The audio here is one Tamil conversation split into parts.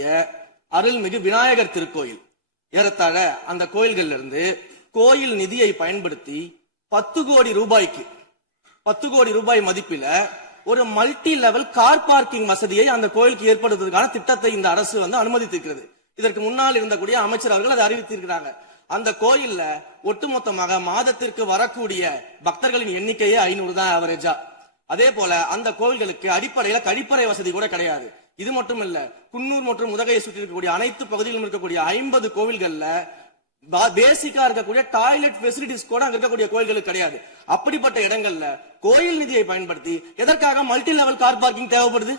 இருக்கக்கூடிய அருள்மிகு விநாயகர் திருக்கோயில், ஏறத்தாழ அந்த கோயில்கள்ல இருந்து கோயில் நிதியை பயன்படுத்தி 10 கோடி ரூபாய்க்கு 10 கோடி ரூபாய் மதிப்பில ஒரு மல்டி லெவல் கார் பார்க்கிங் வசதியை அந்த கோயிலுக்கு ஏற்படுத்துவதற்கான திட்டத்தை இந்த அரசு அனுமதித்திருக்கிறது. இதற்கு முன்னால் இருந்தக்கூடிய அமைச்சர் அவர்கள் அதை அறிவித்திருக்கிறாங்க. அந்த கோயில்ல ஒட்டுமொத்தமாக மாதத்திற்கு வரக்கூடிய பக்தர்களின் எண்ணிக்கையே 500 தான் ஆவரேஜா. அதே போல அந்த கோயில்களுக்கு அடிப்படையில கழிப்பறை வசதி கூட கிடையாது. இது மட்டும் இல்ல, குன்னூர் மற்றும் உதகையை சுற்றி இருக்கக்கூடிய அனைத்து பகுதிகளிலும் இருக்கக்கூடிய 50 கோவில்கள்ல பேசிக்கா இருக்கக்கூடிய டாய்லெட் பெசிலிட்டிஸ் கூட அங்க இருக்கக்கூடிய கோயில்களுக்கு கிடையாது. அப்படிப்பட்ட இடங்கள்ல கோயில் நிதியை பயன்படுத்தி எதற்காக மல்டி லெவல் கார் பார்க்கிங் தேவைப்படுது?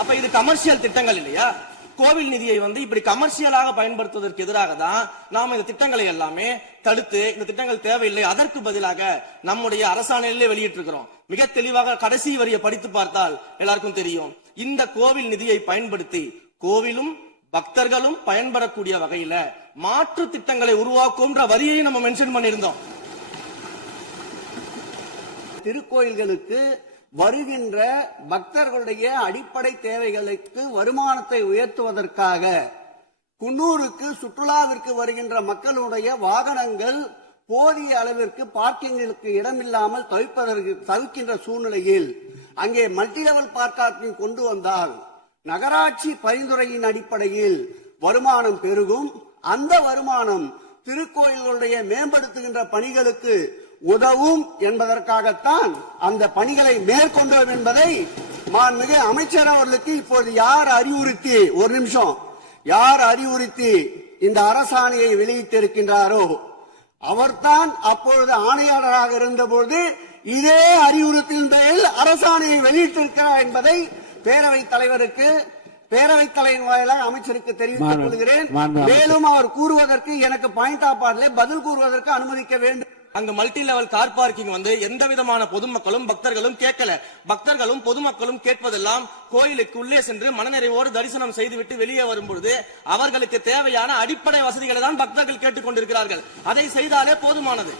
அப்ப இது கமர்ஷியல் திட்டங்கள் இல்லையா? கோவில் நிதியை இப்படி கமர்ஷியலாக பயன்படுத்துவதற்கு எதிராக தான் நாம இந்த திட்டங்களை எல்லாமே தடுத்து, இந்த திட்டங்கள் தேவையில்லை, அதற்கு பதிலாக நம்முடைய அரசாணையிலே வெளியிட்டிருக்கிறோம். மிக தெளிவாக கடைசி வரியை படித்து பார்த்தால் எல்லாருக்கும் தெரியும். இந்த கோவில் நிதியை பயன்படுத்தி கோவிலும் பக்தர்களும் பயன்படக்கூடிய வகையில மாற்று திட்டங்களை உருவாக்கும் வரியை நம்ம மென்ஷன் பண்ணியிருந்தோம். திருக்கோயில்களுக்கு வருகின்ற பக்தர்களுடைய அடிப்படை தேவைகளுக்கு வருமானத்தை உயர்த்துவதற்காக குன்னூருக்கு சுற்றுலாவிற்கு வருகின்ற மக்களுடைய வாகனங்கள் போதிய அளவிற்கு பார்க்கிங்களுக்கு இடமில்லாமல் தவிக்கின்ற சூழ்நிலையில் அங்கே மல்டி லெவல் பார்க்கிங் கொண்டு வந்தால் நகராட்சி பரிந்துரையின் அடிப்படையில் வருமானம் பெருகும். அந்த வருமானம் திருக்கோயில்களுடைய மேம்படுத்துகின்ற பணிகளுக்கு உதவும் என்பதற்காகத்தான் அந்த பணிகளை மேற்கொண்டோம் என்பதை மாண்புமிகு அமைச்சர் அவர்களுக்கு இப்போது யார் அறிவுறுத்தி இந்த அரசாணையை வெளியிட்டிருக்கின்றாரோ அவர்தான் அப்பொழுது ஆணையாளராக இருந்தபோது இதே அறிவுறுத்தின் பேரில் அரசாணையை வெளியிட்டிருக்கிறார் என்பதை பேரவைத் தலைவர் வாயிலாக அமைச்சருக்கு தெரிவித்துக் கொள்கிறேன். மேலும் அவர் கூறுவதற்கு எனக்கு பாயிண்ட் ஆஃப் ஆர்டர்ல பதில் கூறுவதற்கு அனுமதிக்க வேண்டும். அங்க மல்டி லெவல் கார் பார்க்கிங் எந்த விதமான பொதுமக்களும் பக்தர்களும் கேட்கல. பக்தர்களும் பொதுமக்களும் கேட்பதெல்லாம் கோயிலுக்கு உள்ளே சென்று மனநிறைவோடு தரிசனம் செய்துவிட்டு வெளியே வரும்பொழுது அவர்களுக்கு தேவையான அடிப்படை வசதிகளை தான் பக்தர்கள் கேட்டுக் கொண்டிருக்கிறார்கள். அதை செய்தாலே போதுமானது.